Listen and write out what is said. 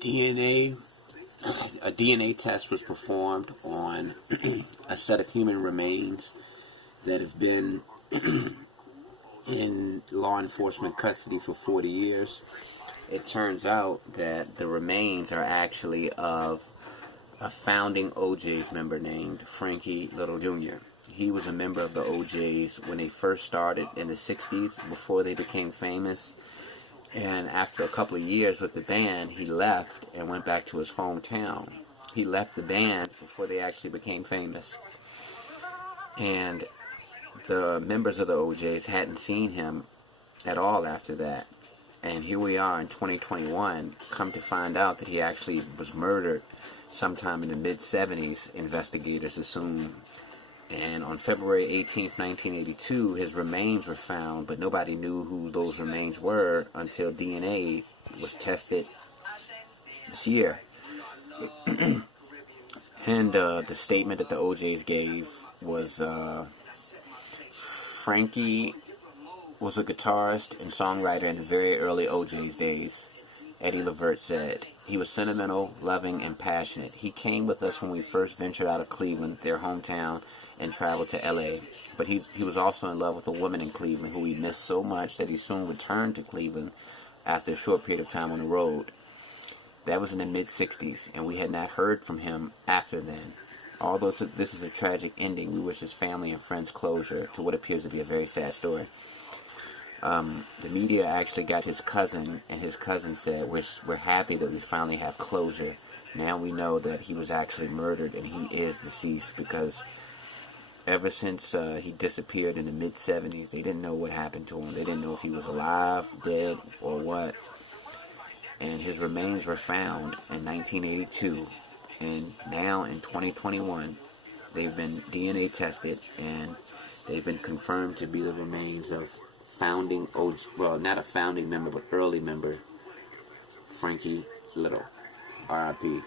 DNA, a DNA test was performed on a set of human remains that have been in law enforcement custody for 40 years. It turns out that the remains are actually of a founding OJ's member named Frankie Little Jr. He was a member of the OJ's when they first started in the 60s, before they became famous. And after a couple of years with the band, he left and went back to his hometown. He left the band before they actually became famous. And the members of the OJ's hadn't seen him at all after that. And here we are in 2021, come to find out that he actually was murdered sometime in the mid-70s, investigators assume. And on February 18th, 1982, his remains were found, but nobody knew who those remains were until DNA was tested this year. And the statement that the OJ's gave was, Frankie was a guitarist and songwriter in the very early OJ's days. Eddie Levert said, he was sentimental, loving, and passionate. He came with us when we first ventured out of Cleveland, their hometown, and traveled to LA. But he was also in love with a woman in Cleveland who he missed so much that he soon returned to Cleveland after a short period of time on the road. That was in the mid-60s, and we had not heard from him after then. Although this is a tragic ending, we wish his family and friends closure to what appears to be a very sad story. The media actually got his cousin, and his cousin said, we're happy that we finally have closure. Now we know that he was actually murdered and he is deceased, because ever since he disappeared in the mid-70s, they didn't know what happened to him. They didn't know if he was alive, dead, or what. And his remains were found in 1982. And now in 2021, they've been DNA tested, and they've been confirmed to be the remains of founding, well, not a founding member, but early member, Frankie Little. R.I.P.